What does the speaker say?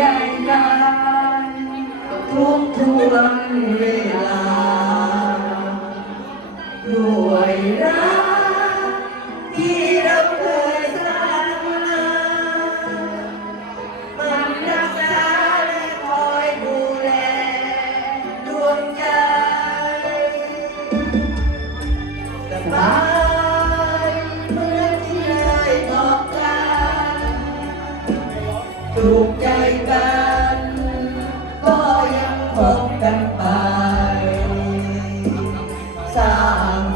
ใหญ่กันทุกทุกวันเวลาด้วยรักที่เราเคยสร้างมามันรักษาและคอยดูแลดวงใจสบายเมื่อที่เคยบอกกันถูกใจ Ram